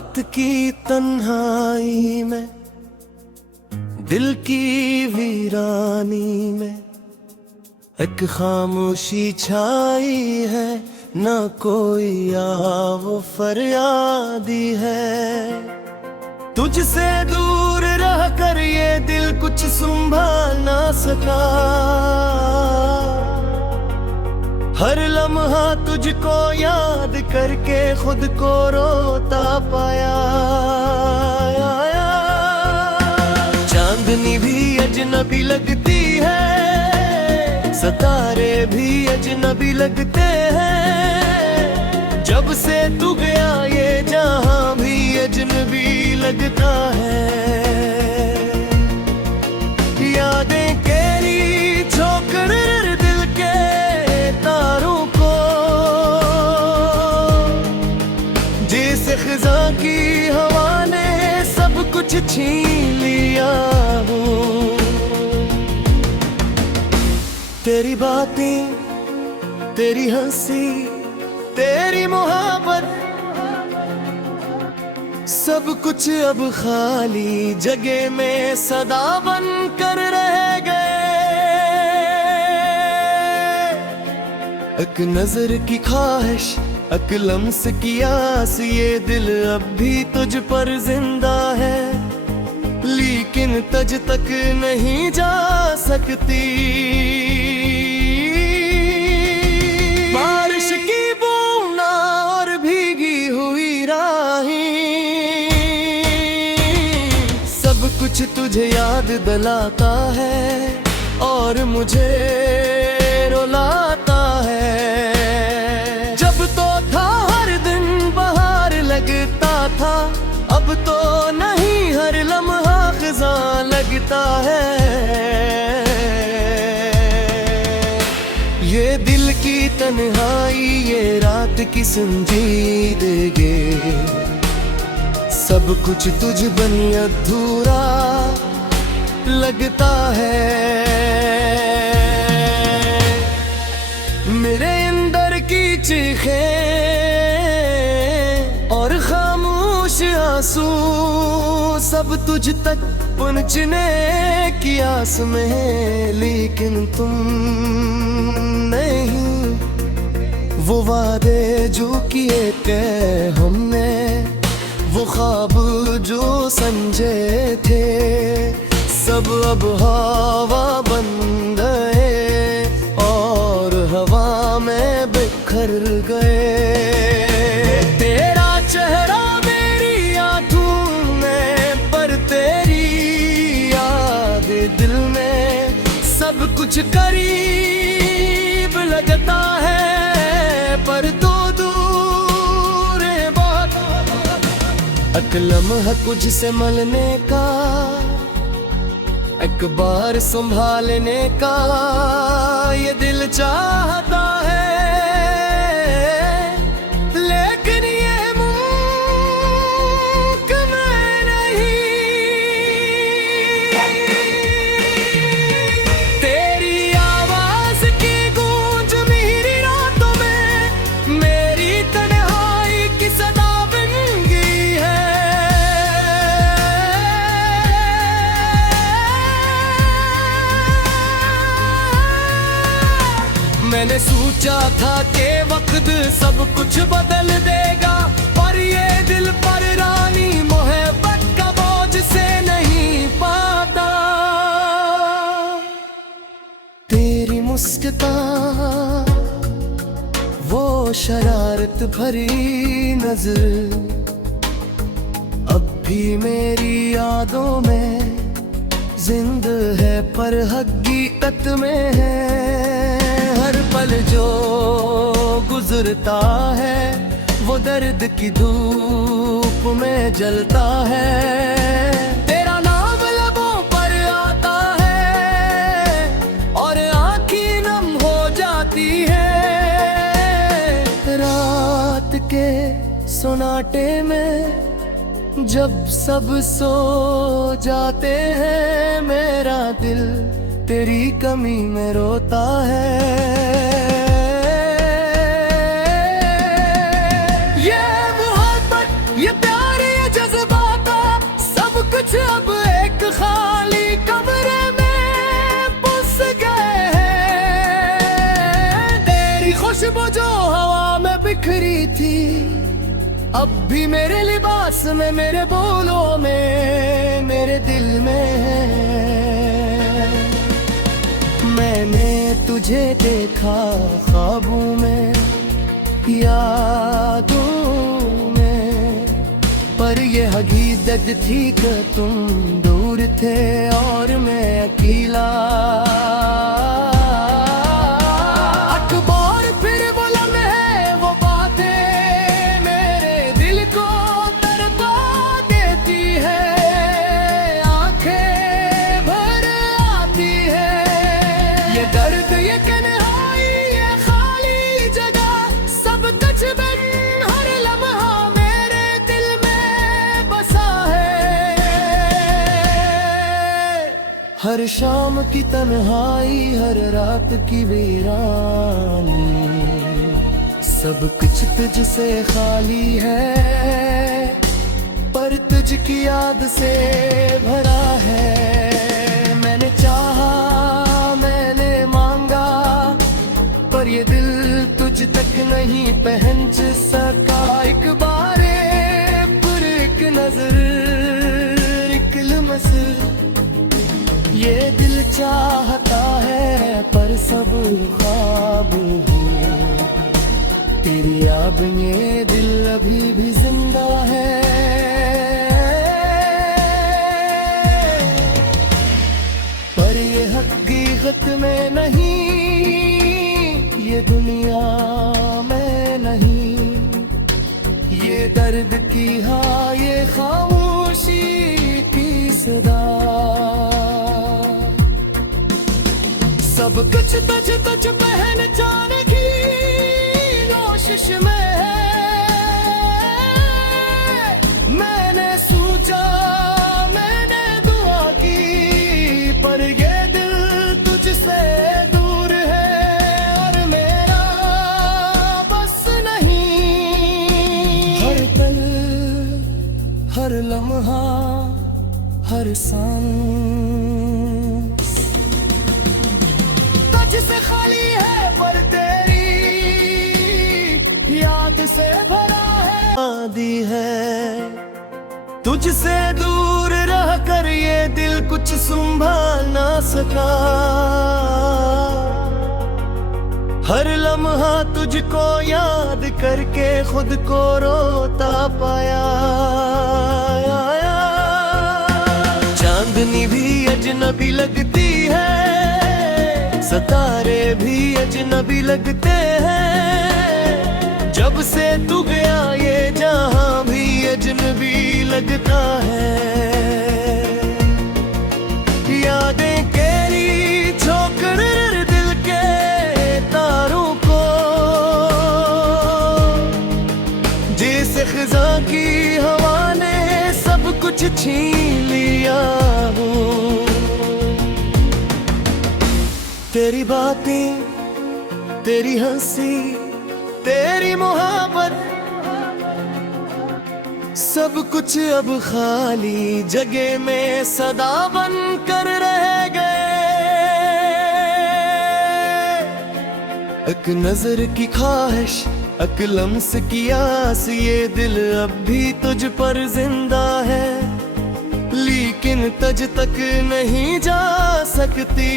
रात की तन्हाई में, दिल की वीरानी में एक खामोशी छाई है, न कोई वो फरियादी है। तुझसे दूर रह कर ये दिल कुछ संभाल ना सका, हर लम्हा तुझको याद करके खुद को रोता पाया। चांदनी भी अजनबी लगती है, सितारे भी अजनबी लगते हैं, जब से तू गया ये जहां भी अजनबी लगता है। यादें केरी छोकर दिल के तारों को, जैसे खिज़ा की हवा ने सब कुछ छीन लिया हूँ। तेरी बातें, तेरी हंसी, तेरी मोहब्बत, सब कुछ अब खाली जगह में सदा बन कर रह गए। एक नजर की ख्वाहिश, एक लम्स की आस, ये दिल अब भी तुझ पर जिंदा है, लेकिन तुझ तक नहीं जा सकती। बारिश की बूंदा और भीगी हुई राहें, सब कुछ तुझे याद दिलाता है और मुझे रुलाता है। जब तो था हर दिन बाहर लगता था, अब तो नहीं हर लम्हा खिज़ां लगता है। ये दिल की तन्हाई, ये रात की संजीदगी, सब कुछ तुझ बनी अधूरा लगता है। मेरे अंदर की चीखें और खामोश आंसू, सब तुझ तक पहुंचने की आस में है, लेकिन तुम नहीं। वो वादे जो किए थे हमने, वो ख्वाब जो संजे थे, सब अब हवा बन गए और हवा में बिखर गए। तेरा चेहरा मेरी आंखों में, पर तेरी याद दिल में, सब कुछ करीब लगता है, पर तो दूर है बहुत। एक लम्हा कुछ से मलने का, एक बार संभालने का ये दिल चाहता है, लेकिन ये मुमकिन नहीं। तेरी आवाज की गूंज मेरी रातों में, मेरी तन्हाई की सदा बन गई है। मैंने सोचा था कि वक्त सब कुछ बदल देगा, पर ये दिल पर रानी मोहब्बत का बोझ से नहीं पाता। तेरी मुस्कान, वो शरारत भरी नजर, अब भी मेरी यादों में जिंदा है, पर हकीकत में है। हर पल जो गुजरता है, वो दर्द की धूप में जलता है। तेरा नाम लबों पर आता है और आँखें नम हो जाती है। रात के सन्नाटे में जब सब सो जाते हैं, मेरा दिल तेरी कमी में रोता है। ये मोहब्बत, ये प्यार, खुशबू जो हवा में बिखरी थी, अब भी मेरे लिबास में, मेरे बोलों में, मेरे दिल में है। मैंने तुझे देखा ख्वाबों में, यादों में, पर ये हकीकत थी कि तुम दूर थे और मैं अकेला। अखबार फिर वो लम्हे, वो बातें मेरे दिल को तड़पा देती है, आंखें भर आती है। ये दर्द, ये तन्हाई, ये खाली जगह, सब कुछ बन हर लम्हा मेरे दिल में बसा है। हर शाम की तन्हाई, हर रात की वीरानी, सब कुछ तुझसे खाली है, पर तुझकी याद से भरा है। मैंने चाहा, मैंने मांगा, पर ये दिल तुझ तक नहीं पहुंच सका। एक बारे पर एक नजर, एक लम्स, ये दिल चाहता है, पर सब ख्वाब है। तेरी याद में ये दिल अभी भी जिंदा है। पर ये हकीकत में नहीं, ये दुनिया में नहीं, ये दर्द की, हाँ ये खामोशी की सदा। सब कुछ तुझ तुझ पहचाने की कोशिश में है। मैंने सोचा, मैंने दुआ की, पर ये दिल तुझसे दूर है और मेरा बस नहीं। हर पल, हर लम्हा, हर सांस तुझसे खाली है, पर तेरी याद से भरा है। आदि है तुझसे दूर रह कर, ये दिल कुछ संभाल ना सका। हर लम्हा तुझको याद करके खुद को रोता पाया। चांदनी भी अजनबी लगती है, सितारे भी अजनबी लगते हैं। जब से तू गया ये जहां भी अजनबी लगता है। यादें केरी छोकर दिल के तारों को, जैसे खिजा की हवा ने सब कुछ छीन लिया हो। तेरी बातें, तेरी हंसी, तेरी मोहब्बत, सब कुछ अब खाली जगह में सदा बन कर रह गए। एक नजर की ख्वाहिश, एक लम्स की आस, ये दिल अब भी तुझ पर जिंदा है, लेकिन तुझ तक नहीं जा सकती।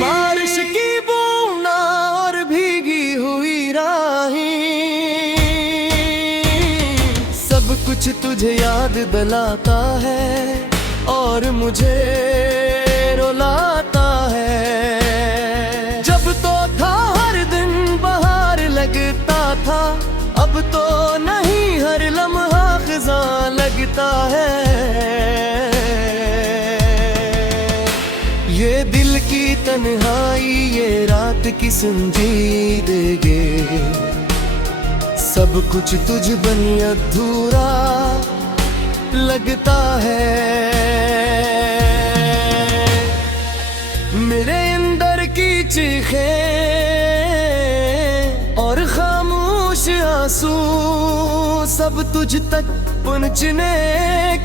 बारिश की बूंदा और भीगी हुई राहें, सब कुछ तुझे याद दिलाता है और मुझे रुलाता है। जब तो था हर दिन बहार लगता था, अब तो नहीं हर लम्हा खिज़ां लगता है। ये दिल की तन्हाई, ये रात की संजीदगी, सब कुछ तुझ बनी अधूरा लगता है। मेरे अंदर की चीखें और खामोश आंसू, सब तुझ तक पहुंचने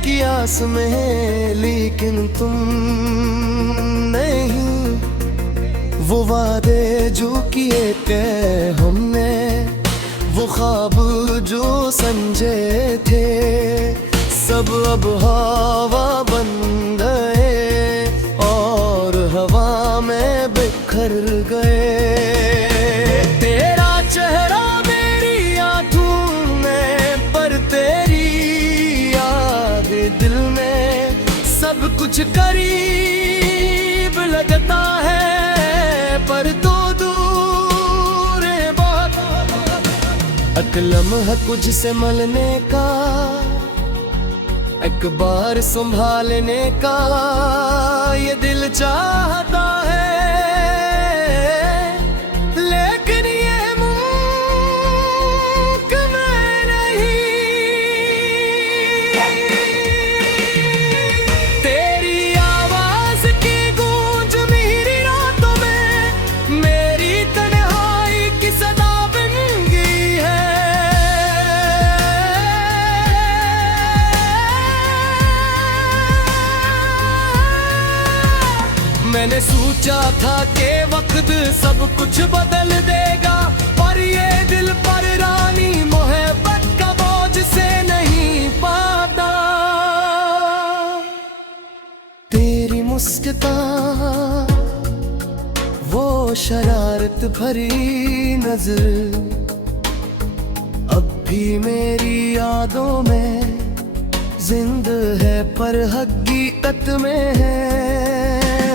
की आस में, लेकिन तुम नहीं। वो वादे जो किए थे हमने, वो ख्वाब जो संजे थे, सब अब हवा बन गए और हवा में बिखर गए। तेरा चेहरा मेरी आंखों में, पर तेरी याद दिल में, सब कुछ करीब लगता है पर तो दूर है बहुत। एक लम्हा कुछ से मिलने का, एक बार संभालने का ये दिल चाहता है, लेकिन ये मुमकिन नहीं। तेरी आवाज की गूंज मेरी रातों में, मेरी तन्हाई की सदा बन गई है। मैंने सोचा था कि वक्त सब कुछ बदल देगा, पर ये दिल पर रानी मोहब्बत का बोझ से नहीं पाता। तेरी मुस्कान, वो शरारत भरी नजर, अब भी मेरी यादों में जिंदा है पर हकीकत में है।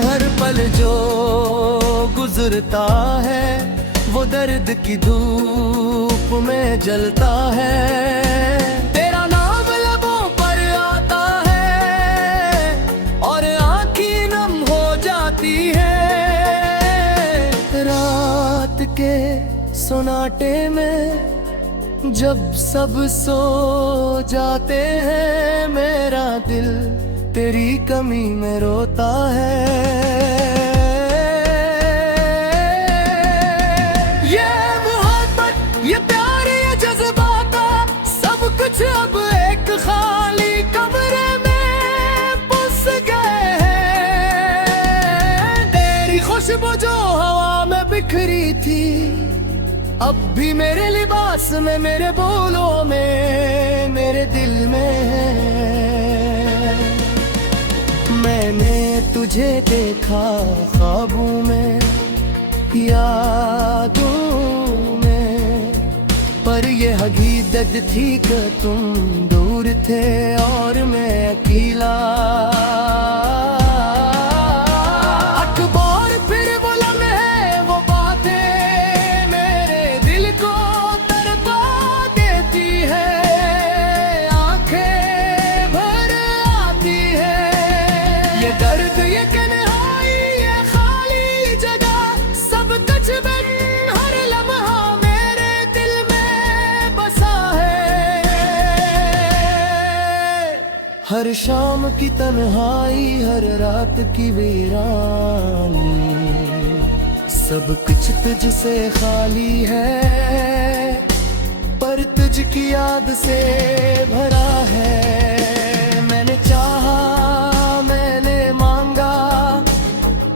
हर पल जो गुजरता है वो दर्द की धूप में जलता है। तेरा नाम लबों पर आता है और आँखें नम हो जाती है। रात के सन्नाटे में जब सब सो जाते हैं, मेरा दिल तेरी कमी में रोता है। ये मोहब्बत, ये प्यार, ये जज्बात, सब कुछ अब एक खाली कमरे में बस गए हैं। तेरी खुशबू जो हवा में बिखरी थी, अब भी मेरे लिबास में, मेरे बोलों में, मेरे दिल में है। मैंने तुझे देखा ख्वाबों में, यादों में, पर ये हकीकत थी कि तुम दूर थे और मैं अकेला। अखबार फिर वो लम्हे, वो बातें मेरे दिल को तड़पा देती है। आंखें भर आती है, ये दर्द, ये तन्हाई, ये खाली जगह, सब कुछ बन हर लम्हा मेरे दिल में बसा है। हर शाम की तन्हाई, हर रात की वीरानी, सब कुछ तुझसे खाली है पर तुझकी याद से भरा है। मैंने चाहा, मैंने मांगा,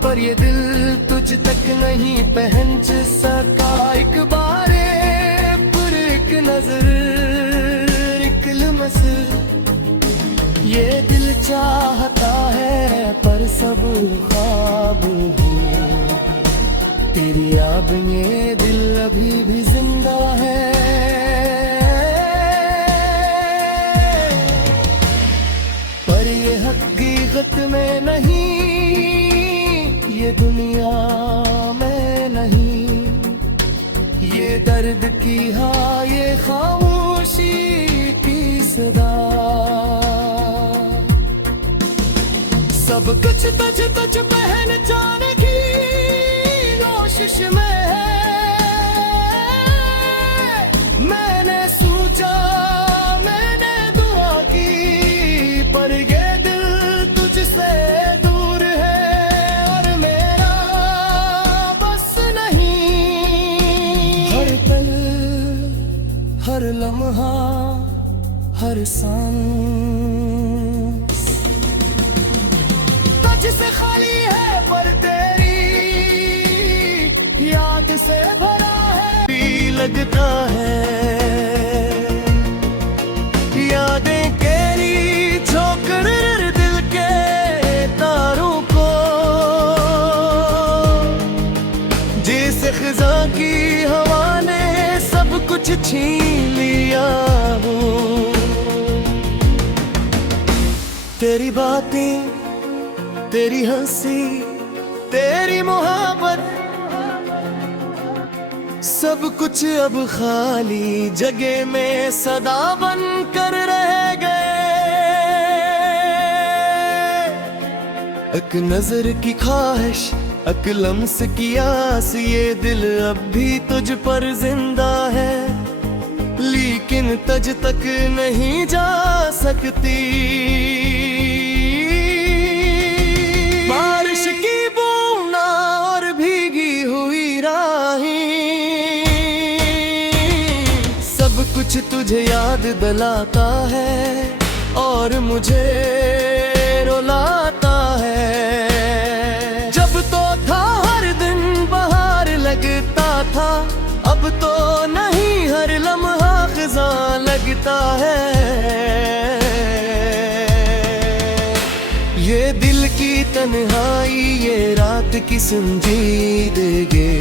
पर ये दिल तुझ तक नहीं पहुंच सका। एक बारे पर एक नजर, एक लम्स, ये दिल चाहता है पर सब ख्वाब है। तेरी याद में ये दिल अभी भी जिंदा है। पर ये हकीकत में नहीं, ये दुनिया में नहीं, ये दर्द की हाँ, ये खामोशी की सदा। सब कुछ तुझ तुझ पहचाने की कोशिश में है। मैंने सोचा, मैंने दुआ की, पर ये दिल तुझसे दूर है और मेरा बस नहीं। हर पल, हर लम्हा, हर सांस तुझसे खाली है, पर तेरी लगता है। यादें केरी छोकर दिल के तारों को, जैसे खिजा की हवा ने सब कुछ छीन लिया हो। तेरी बातें, तेरी हंसी, तेरी मोहब्बत, सब कुछ अब खाली जगह में सदा बन कर रह गए। एक नजर की ख्वाहिश, एक लम्स की आस, ये दिल अब भी तुझ पर जिंदा है, लेकिन तुझ तक नहीं जा सकती। बारिश की बूंदा और भीगी हुई राहें, सब कुछ तुझे याद दिलाता है और मुझे रुलाता है। जब तो था हर दिन बाहर लगता था, अब तो नहीं हर लम्हा खिज़ां लगता है। ये दिल की तन्हाई, ये रात की संजीदगी,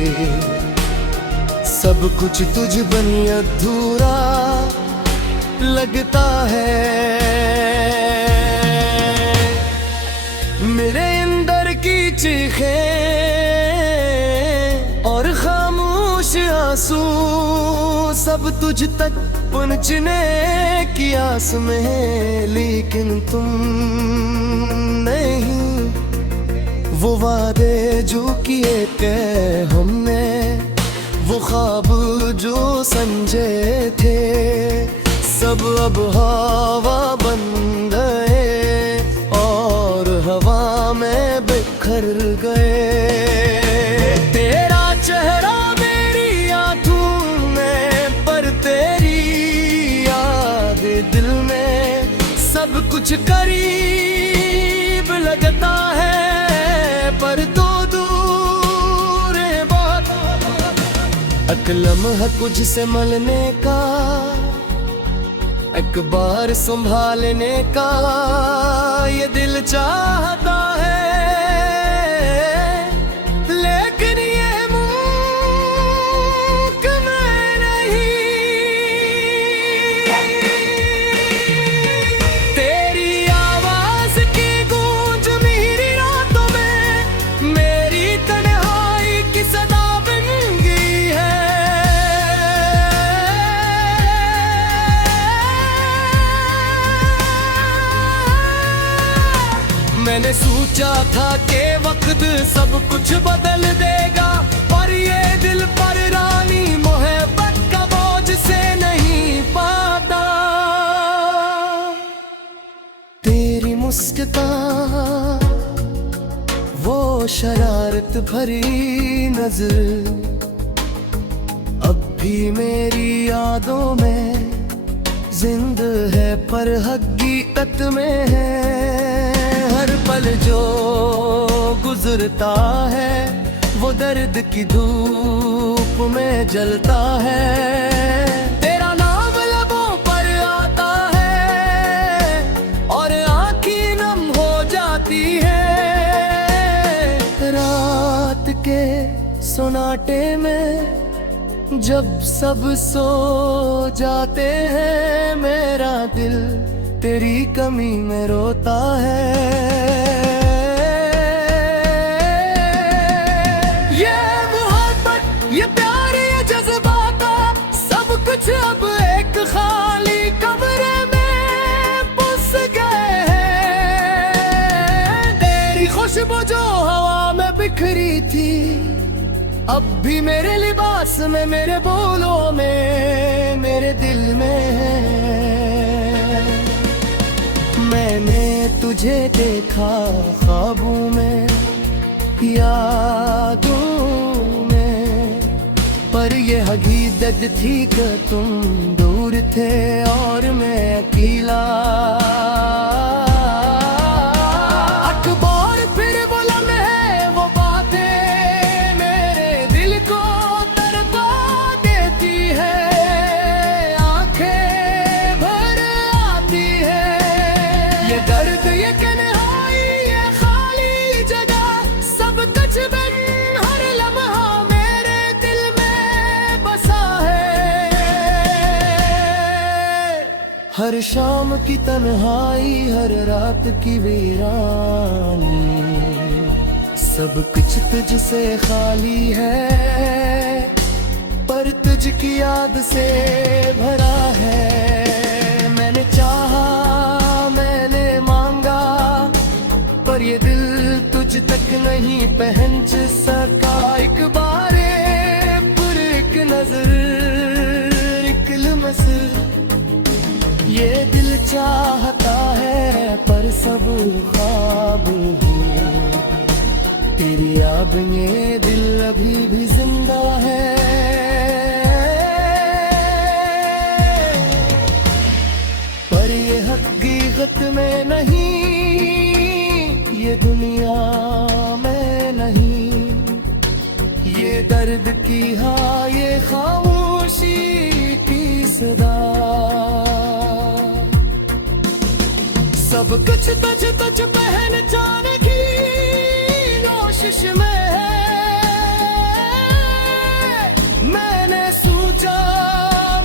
सब कुछ तुझ बनी अधूरा लगता है। मेरे अंदर की चीखें और खामोश आंसू, सब तुझ तक पहुंचने की आस में है, लेकिन तुम नहीं। वो वादे जो किए थे हमने, वो ख्वाब जो संजे थे, सब अब हवा बन गए और हवा में बिखर गए। तेरा चेहरा मेरी आंखों में, पर तेरी याद दिल में, सब कुछ करीब लगता है पर दो दूर है बहुत। एक लम्हा कुछ से मिलने का, एक बार संभालने का, ये दिल चाहता है, लेकिन ये मुमकिन नहीं। तेरी आवाज की गूंज मेरी रातों में, मेरी तन्हाई की सदा बन गई है। मैंने सोचा था कि वक्त सब कुछ बदल देगा, पर ये दिल पर रानी मोहब्बत का बोझ से नहीं पाता। तेरी मुस्कान, वो शरारत भरी नजर, अब भी मेरी यादों में जिंदा है, पर हकीकत में है। हर पल जो गुजरता है, वो दर्द की धूप में जलता है। तेरा नाम लबों पर आता है और आँखें नम हो जाती है। रात के सन्नाटे में जब सब सो जाते हैं, मेरा दिल तेरी कमी में रोता है। ये मोहब्बत, ये प्यार, ये जज्बात, सब कुछ अब एक खाली कमरे में बस गए हैं। तेरी खुशबू जो हवा में बिखरी थी, अब भी मेरे लिबास में, मेरे बोलों में, मेरे दिल में है। मैंने तुझे देखा ख्वाबों में, यादों में, पर ये हकीकत थी कि तुम दूर थे और मैं अकेला। अखबार फिर वो लम्हे, वो बातें मेरे दिल को तड़पा देती है। हर शाम की तन्हाई, हर रात की वीरानी, सब कुछ तुझसे खाली है, पर तुझकी याद से भरा है। मैंने चाहा, मैंने मांगा, पर ये दिल तुझ तक नहीं पहुंच सका। एक बारे पर एक नजर, एक लम्स, ये दिल चाहता है पर सब ख्वाब है। तेरी याद में ये दिल अभी भी जिंदा है। पर ये हकीकत में नहीं, ये दुनिया में नहीं, ये दर्द की हाँ, ये खामोशी की सदा। सब कुछ तुझ तुझ पहचाने की कोशिश में है। मैंने सोचा,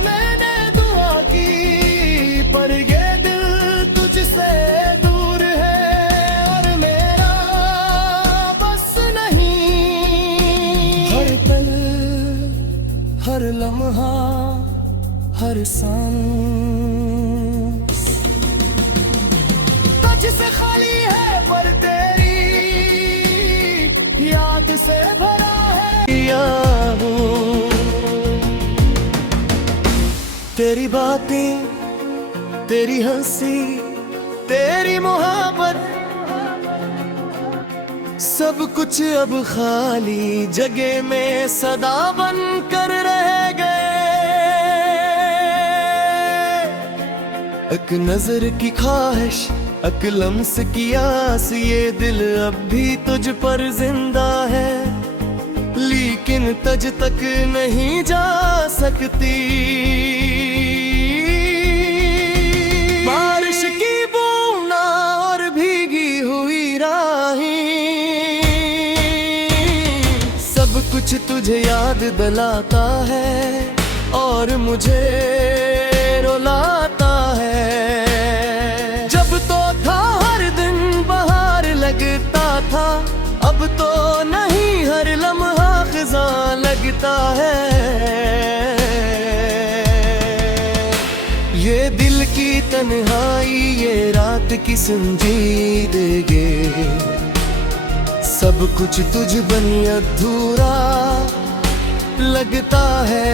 मैंने दुआ की, पर ये दिल तुझसे दूर है, और मेरा बस नहीं। हर पल, हर लम्हा, हर सांस तुझसे खाली है, पर तेरी याद से भरा है। या हूँ तेरी बातें, तेरी हंसी, तेरी मोहब्बत, सब कुछ अब खाली जगह में सदा बन कर रह गए। एक नजर की ख्वाहिश, एक लम्स की आस, ये दिल अब भी तुझ पर जिंदा है, लेकिन तुझ तक नहीं जा सकती। बारिश की बूंदा और भीगी हुई राहें, सब कुछ तुझे याद दिलाता है और मुझे रुलाता है। जब तो था हर दिन बहार लगता था, अब तो नहीं, हर लम्हा खज़ां लगता है। ये दिल की तन्हाई, ये रात की संजीदगी, सब कुछ तुझ बन अधूरा लगता है।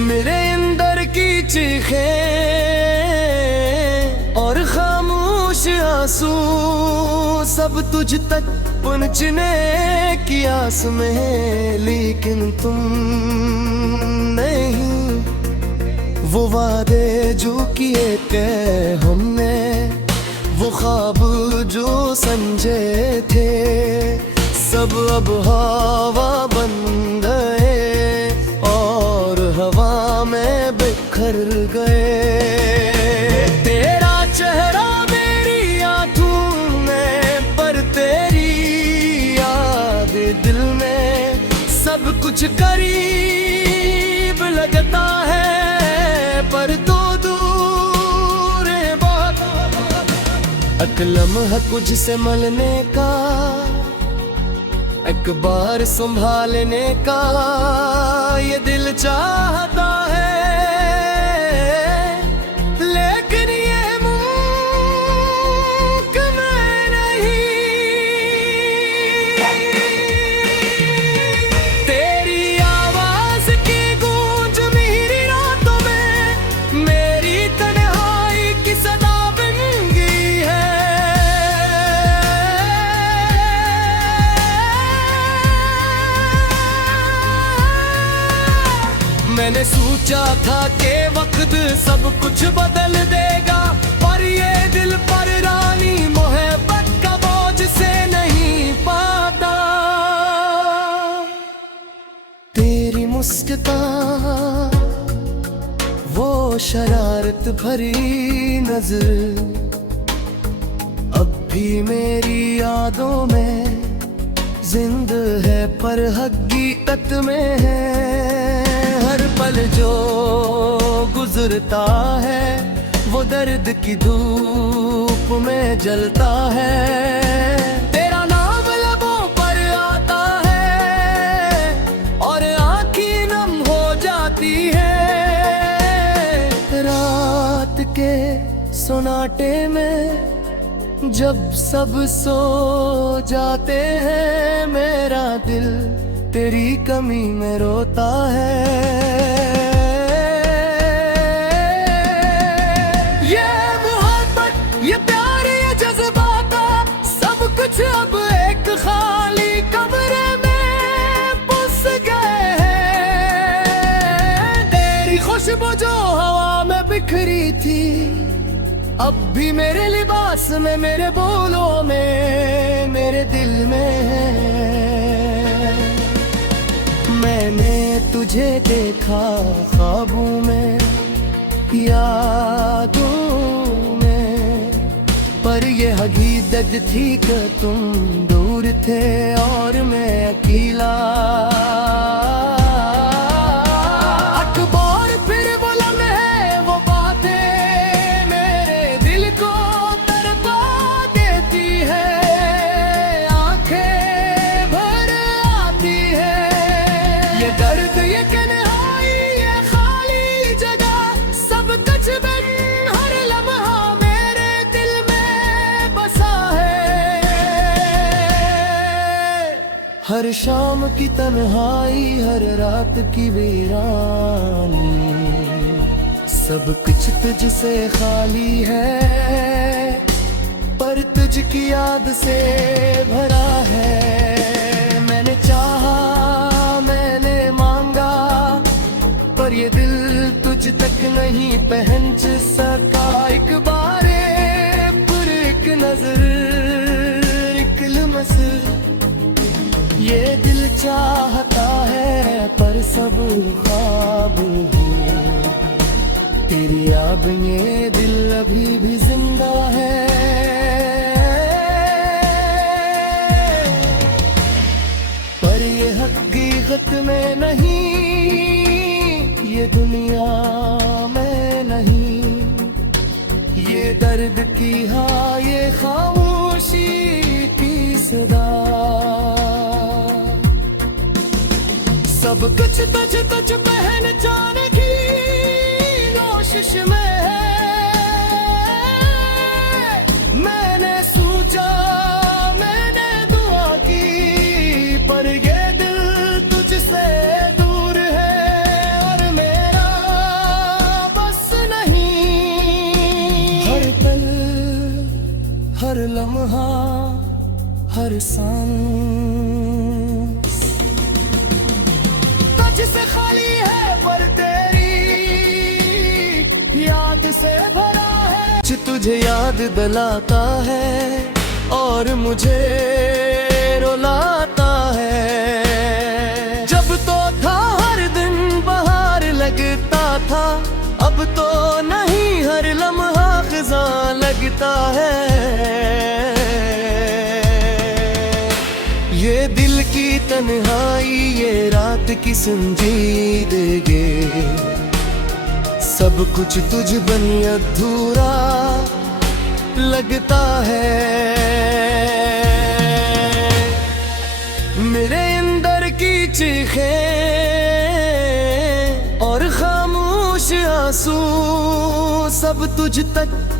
मेरे अंदर की चीखें और खामोश आंसू, सब तुझ तक पहुंचने की आस में है, लेकिन तुम नहीं। वो वादे जो किए थे हमने, वो ख्वाब जो संजे थे, सब अब हवा बन गए और हवा में बिखर गए। तेरा चेहरा मेरी आंखों में, पर तेरी याद दिल में, सब कुछ करीब लगता है, पर तो दूर है बहुत। एक लम्हा कुछ से मिलने का, एक बार संभालने का, ये दिल चाहता है, लेकिन ये मुमकिन नहीं। तेरी आवाज की गूंज मेरी रातों में, मेरी तन्हाई की सदा बन गई है। मैंने सोचा था कि वक्त सब कुछ बदल देगा, पर ये दिल पर रानी मोहब्बत का बोझ से नहीं पाता। तेरी मुस्कान, वो शरारत भरी नजर, अब भी मेरी यादों में जिंदा है, पर हकीकत में है हर पल जो गुजरता है वो दर्द की धूप में जलता है। तेरा नाम लबों पर आता है और आँखें नम हो जाती है। रात के सोनाटे में जब सब सो जाते हैं मेरा दिल तेरी कमी में रोता है। ये मोहब्बत ये प्यार ये जज्बात सब कुछ अब एक खाली कमरे में बस गए हैं। तेरी खुशबू जो हवा में बिखरी थी अब भी मेरे लिबास में मेरे बोलों में मेरे दिल में है। मैंने तुझे देखा ख्वाबों में यादों में पर ये हकीकत थी कि तुम दूर थे और मैं अकेला। दर्द ये तन्हाई ये खाली जगह सब कुछ बिन हर लम्हा मेरे दिल में बसा है। हर शाम की तन्हाई हर रात की वीरानी सब कुछ तुझसे खाली है पर तुझकी याद से भरा है। मैंने चाहा ये दिल तुझ तक नहीं पहुंच सका। एक बारे पर एक नजर एक लम्स ये दिल चाहता है पर सब ख्वाब तेरी याद ये दिल अभी भी जिंदा है। पर ये हकीकत में नहीं ये दुनिया में नहीं ये दर्द की हाँ ये खामोशी की सदा। सब कुछ तुझ तुझ पहचाने की कोशिश में है। मैंने सोचा मैंने दुआ की पर ये दिल तुझसे दूर है। हर लम्हा हर सांस तुझसे खाली है पर तेरी याद से भरा है। तुझे याद दिलाता है और मुझे रुलाता है। जब तो था हर दिन बाहर लगता था अब तो नहीं हर लम्हा खिज़ां लगता है। ये दिल की तन्हाई ये रात की संजीदगी सब कुछ तुझ बनी अधूरा लगता है। मेरे अंदर की चीखें और खामोश आंसू सब तुझ तक